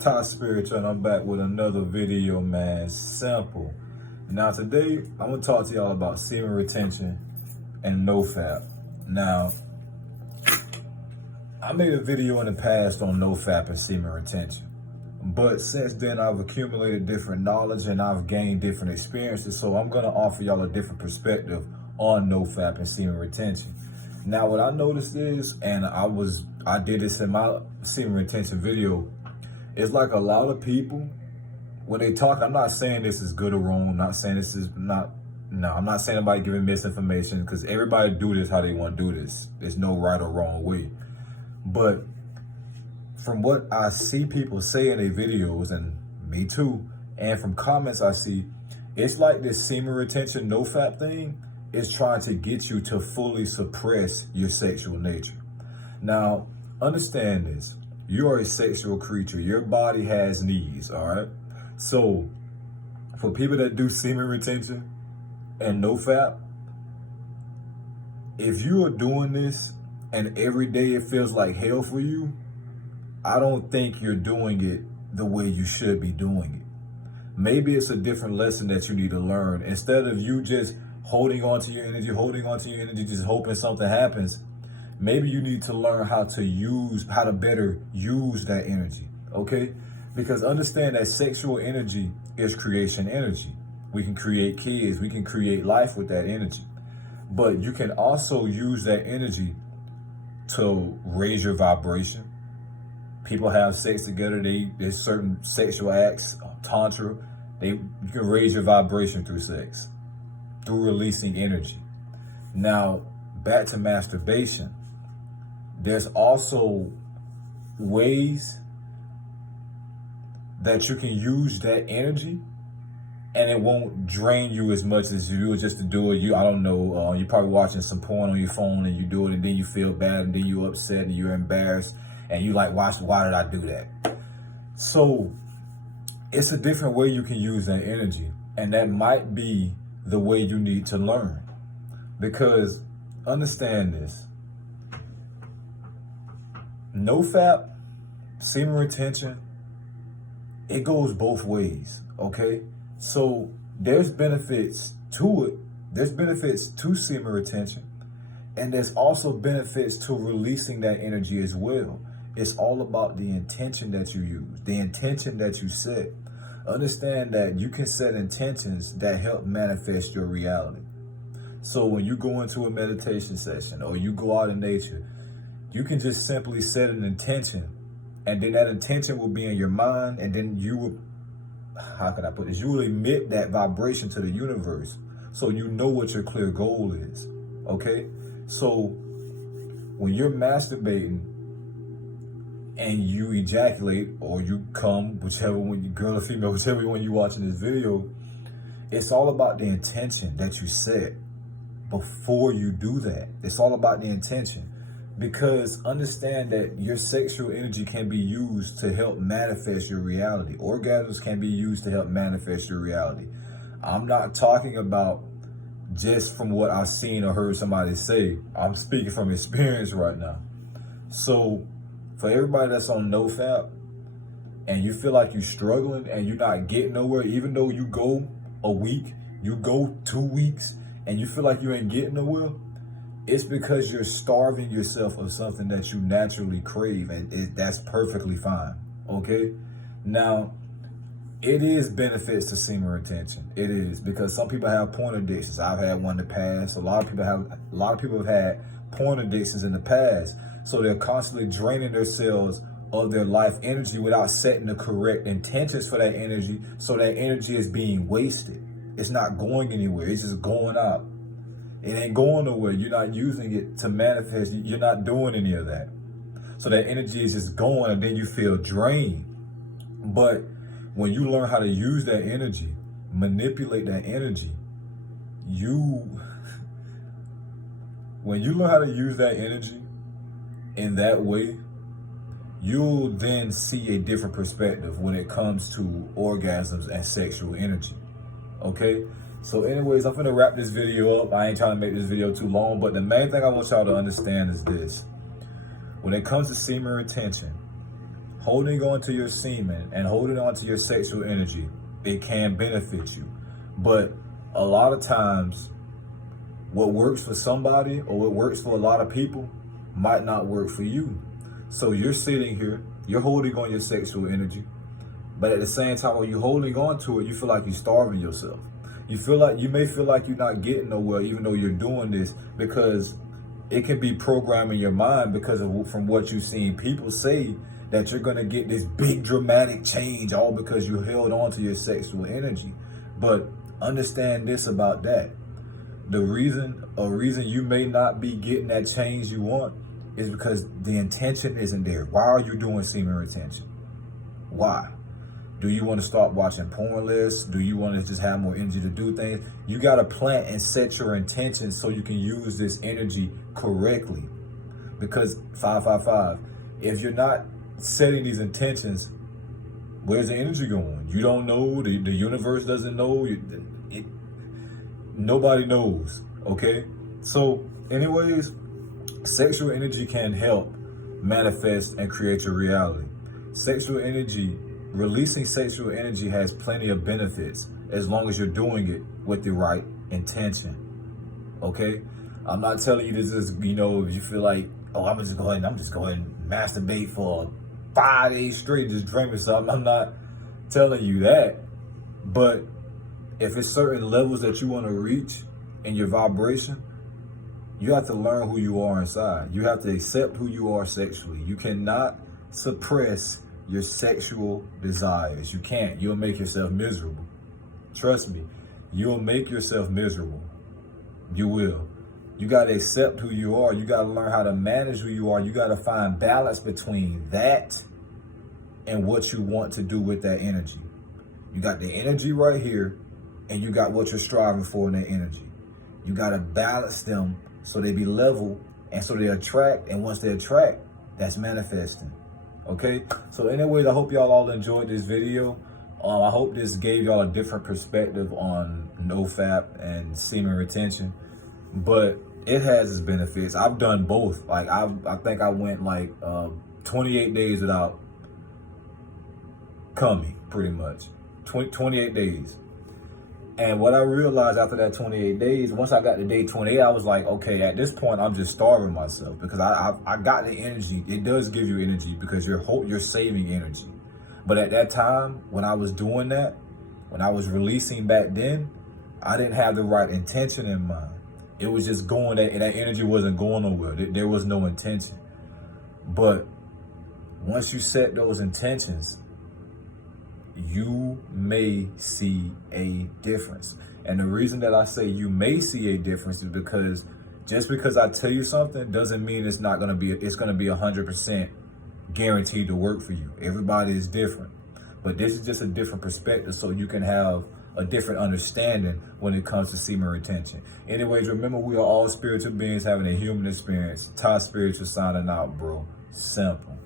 Ty Spiritual, and I'm back with another video, man. Simple. Now today, I'm gonna talk to y'all about semen retention and NoFap. Now, I made a video in the past on NoFap and semen retention. But since then, I've accumulated different knowledge and I've gained different experiences. So I'm gonna offer y'all a different perspective on NoFap and semen retention. Now, what I noticed is, and I did this in my semen retention video, it's like a lot of people, when they talk, I'm not saying this is good or wrong. I'm not saying this is not, no, I'm not saying anybody giving misinformation, because everybody do this how they want to do this. There's no right or wrong way. But from what I see people say in their videos, and me too, and from comments I see, it's like this semen retention NoFap thing is trying to get you to fully suppress your sexual nature. Now, understand this. You are a sexual creature. Your body has needs, all right? So, for people that do semen retention and NoFap, if you are doing this and every day it feels like hell for you, I don't think you're doing it the way you should be doing it. Maybe it's a different lesson that you need to learn. Instead of you just holding on to your energy, just hoping something happens, maybe you need to learn how to better use that energy, okay? Because understand that sexual energy is creation energy. We can create kids, we can create life with that energy. But you can also use that energy to raise your vibration. People have sex together, there's certain sexual acts, tantra, you can raise your vibration through sex, through releasing energy. Now, back to masturbation. There's also ways that you can use that energy and it won't drain you as much as you just to do it. I don't know, you're probably watching some porn on your phone and you do it and then you feel bad and then you're upset and you're embarrassed and you like, why did I do that? So it's a different way you can use that energy, and that might be the way you need to learn. Because understand this, NoFap, semen retention, it goes both ways, okay? So there's benefits to it. There's benefits to semen retention, and there's also benefits to releasing that energy as well. It's all about the intention that you use, the intention that you set. Understand that you can set intentions that help manifest your reality. So when you go into a meditation session or you go out in nature, you can just simply set an intention, and then that intention will be in your mind, and then you will, how can I put this? You will emit that vibration to the universe, so you know what your clear goal is, okay? So when you're masturbating and you ejaculate or you come, whichever one, you girl or female, whichever one you're watching this video, it's all about the intention that you set before you do that. It's all about the intention. Because understand that your sexual energy can be used to help manifest your reality. Orgasms can be used to help manifest your reality. I'm not talking about just from what I've seen or heard somebody say. I'm speaking from experience right now. So for everybody that's on NoFap and you feel like you're struggling and you're not getting nowhere, even though you go a week, you go 2 weeks, and you feel like you ain't getting nowhere, it's because you're starving yourself of something that you naturally crave, and that's perfectly fine, okay? Now, it is benefits to semen retention. It is, because some people have porn addictions. I've had one in the past. A lot of people have had porn addictions in the past. So they're constantly draining themselves of their life energy without setting the correct intentions for that energy. So that energy is being wasted. It's not going anywhere. It's just going out. It ain't going nowhere. You're not using it to manifest. You're not doing any of that. So that energy is just going, and then you feel drained. But when you learn how to use that energy, manipulate that energy, when you learn how to use that energy in that way, you'll then see a different perspective when it comes to orgasms and sexual energy, okay? So anyways, I'm gonna wrap this video up. I ain't trying to make this video too long, but the main thing I want y'all to understand is this. When it comes to semen retention, holding on to your semen and holding on to your sexual energy, it can benefit you. But a lot of times, what works for somebody or what works for a lot of people might not work for you. So you're sitting here, you're holding on your sexual energy, but at the same time, when you're holding on to it, you feel like you're starving yourself. You may feel like you're not getting nowhere, even though you're doing this, because it can be programming your mind because of from what you've seen people say that you're gonna get this big dramatic change all because you held on to your sexual energy. But understand this about that. A reason you may not be getting that change you want is because the intention isn't there. Why are you doing semen retention? Why? Do you want to start watching porn lists? Do you want to just have more energy to do things? You got to plant and set your intentions so you can use this energy correctly. Because 555, if you're not setting these intentions, where's the energy going? You don't know. The universe doesn't know. Nobody knows. Okay? So, anyways, sexual energy can help manifest and create your reality. Releasing sexual energy has plenty of benefits as long as you're doing it with the right intention. Okay? I'm not telling you this is, if you feel like, oh, I'm just going and masturbate for 5 days straight, just dreaming something. I'm not telling you that. But if it's certain levels that you want to reach in your vibration, you have to learn who you are inside. You have to accept who you are sexually. You cannot suppress your sexual desires. You can't. You'll make yourself miserable. Trust me, you'll make yourself miserable. You will. You got to accept who you are. You got to learn how to manage who you are. You got to find balance between that and what you want to do with that energy. You got the energy right here, and you got what you're striving for in that energy. You got to balance them so they be level and so they attract. And once they attract, that's manifesting. Okay, so anyways, I hope y'all all enjoyed this video. I hope this gave y'all a different perspective on NoFap and semen retention, but it has its benefits. I've done both. Like I think I went like 28 days without coming, pretty much 28 days. And what I realized after that 28 days, once I got to day 28, I was like, okay, at this point, I'm just starving myself because I got the energy. It does give you energy because you're saving energy. But at that time, when I was doing that, when I was releasing back then, I didn't have the right intention in mind. It was just going, that energy wasn't going nowhere. There was no intention. But once you set those intentions, you may see a difference. And the reason that I say you may see a difference is because just because I tell you something doesn't mean it's going to be 100% guaranteed to work for you. Everybody is different. But this is just a different perspective so you can have a different understanding when it comes to semen retention. Anyways, remember, we are all spiritual beings having a human experience. Ty Spiritual signing out, bro. Simple.